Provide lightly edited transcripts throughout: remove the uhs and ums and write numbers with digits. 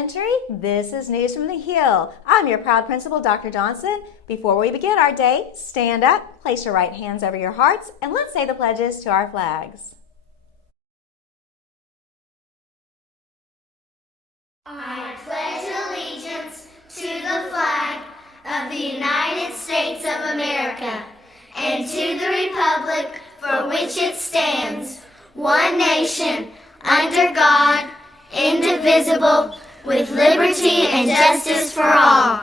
Elementary. This is News from the Hill. I'm your proud principal, Dr. Johnson. Before we begin our day, stand up, place your right hands over your hearts, and let's say the pledges to our flags. I pledge allegiance to the flag of the United States of America and to the republic for which it stands, one nation, under God, indivisible, with liberty and justice for all.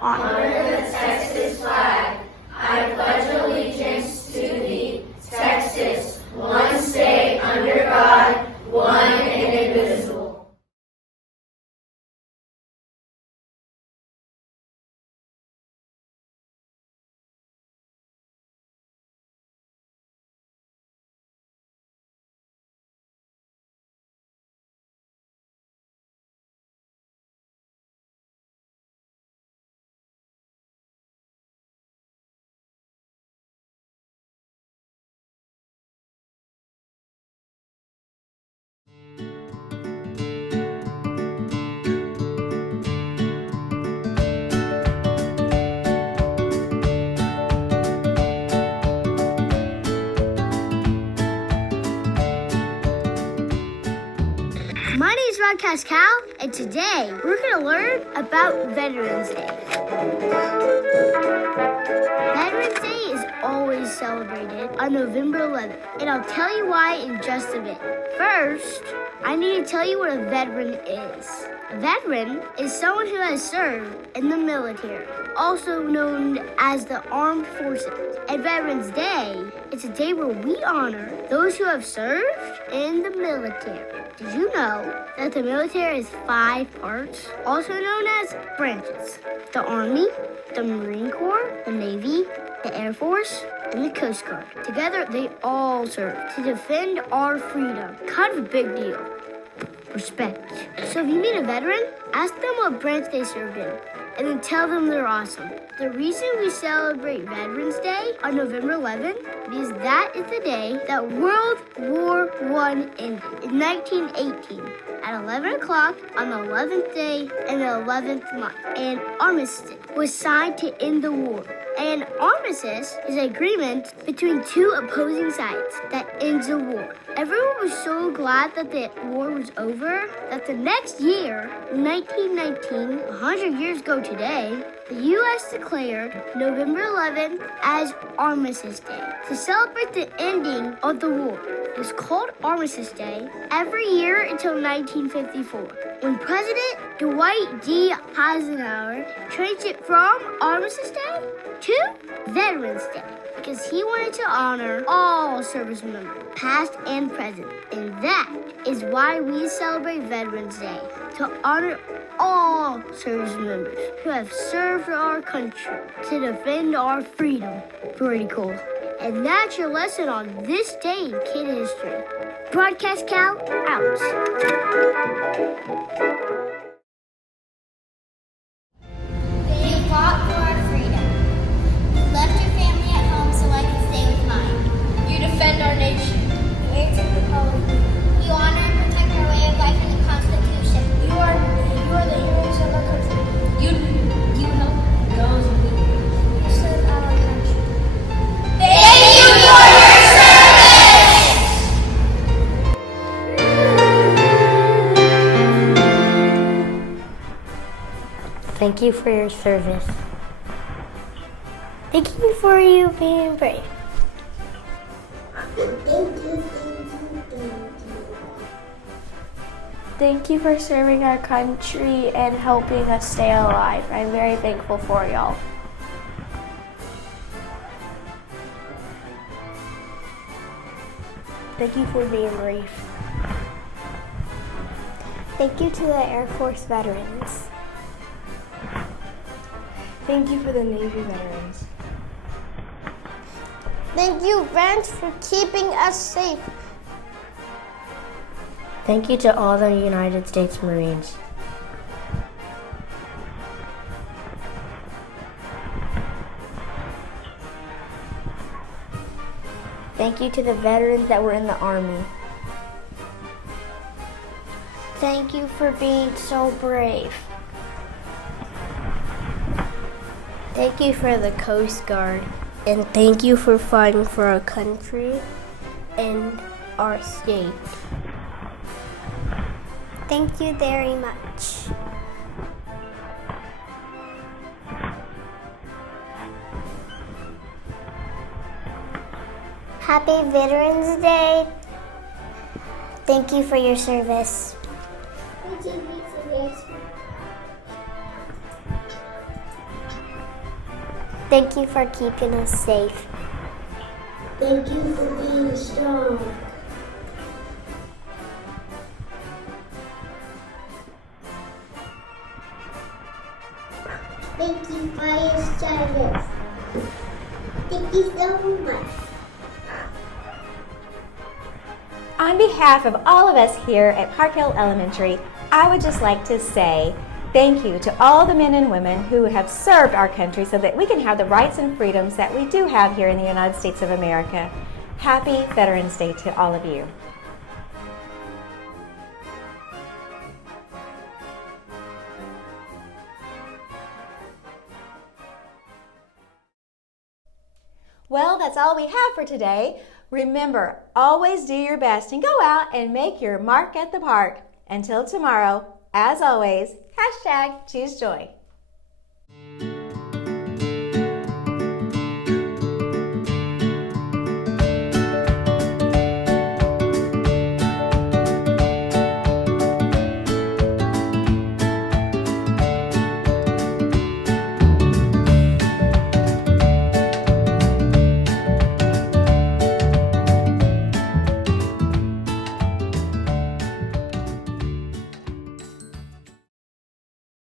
Under the Texas flag, I pledge allegiance to thee, Texas, one state under God, one and indivisible. My name is Rodcast Cal, and today we're going to learn about Veterans Day. Veterans Day is always celebrated on November 11th, and I'll tell you why in just a bit. First, I need to tell you what a veteran is. A veteran is someone who has served in the military, also known as the armed forces. At Veterans Day, it's a day where we honor those who have served in the military. Did you know that the military has 5 parts, also known as branches? The Army, the Marine Corps, the Navy, the Air Force, and the Coast Guard. Together, they all serve to defend our freedom. Kind of a big deal. Respect. So if you meet a veteran, ask them what branch they served in, and then tell them they're awesome. The reason we celebrate Veterans Day on November 11th is that is the day that World War I ended in 1918 at 11 o'clock on the 11th day in the 11th month. An armistice was signed to end the war. An armistice is an agreement between 2 opposing sides that ends the war. Everyone was so glad that the war was over that the next year, 1919, 100 years ago today, the U.S. declared November 11th as Armistice Day to celebrate the ending of the war. It was called Armistice Day every year until 1954, when President Dwight D. Eisenhower changed it from Armistice Day to Veterans Day, because he wanted to honor all service members, past and present. And that is why we celebrate Veterans Day, to honor all service members who have served our country to defend our freedom. Pretty cool. And that's your lesson on this day in kid history. Broadcast Cal, out. They fought for our freedom. You left your family at home so I could stay with mine. You defend our nation. You answered the calling. You honor and protect our way of life and the Constitution. You are the heroes of our country. You help those in need. You serve our country. Thank you for your service! Thank you for your service. Thank you for you being brave. Thank you for serving our country and helping us stay alive. I'm very thankful for y'all. Thank you for being brave. Thank you to the Air Force veterans. Thank you for the Navy veterans. Thank you, friends, for keeping us safe. Thank you to all the United States Marines. Thank you to the veterans that were in the Army. Thank you for being so brave. Thank you for the Coast Guard. And thank you for fighting for our country and our state. Thank you very much. Happy Veterans Day. Thank you for your service. Thank you for keeping us safe. Thank you for being strong. Thank you for your service. Thank you so much. On behalf of all of us here at Park Hill Elementary, I would just like to say thank you to all the men and women who have served our country so that we can have the rights and freedoms that we do have here in the United States of America. Happy Veterans Day to all of you. Well, that's all we have for today. Remember, always do your best and go out and make your mark at the park. Until tomorrow, as always, #ChooseJoy.